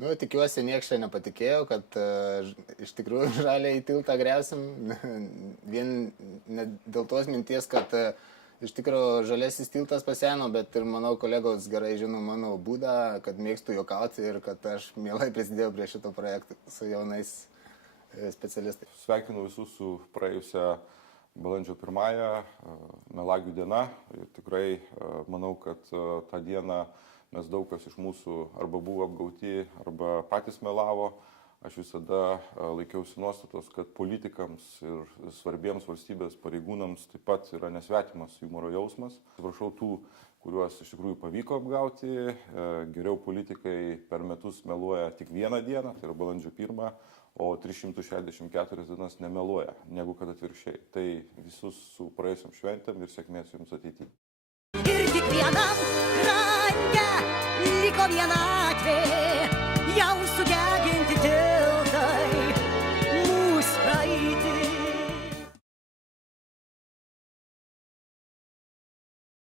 Nu, tikiuosi, nieks čia nepatikėjo, kad iš tikrųjų žalią į tiltą greusim. Vien dėl tos minties, kad iš tikrųjų žalėsis tiltas paseno, bet ir manau kolegos gerai žino mano būdą, kad mėgstu juokauti ir kad aš mielai prisidėjau prie šito projekto su jaunais specialistais. Sveikinu visus su praėjusią balandžio 1-ąją, Melagių diena. Ir tikrai manau, kad tą dieną mes daug kas iš mūsų arba buvo apgauti, arba patys melavo. Aš visada laikiausi nuostatos, kad politikams ir svarbiems valstybės pareigūnams taip pat yra nesvetimas humoro jausmas. Atsiprašau tų, kuriuos iš tikrųjų pavyko apgauti. Geriau politikai per metus meluoja tik vieną dieną, tai yra balandžio 1, o 364 dienas nemeluoja, negu kad atvirkščiai. Tai visus su praėjusiam šventėm ir sėkmės jums ateityje. Ir tik vienam krante liko vienatvė.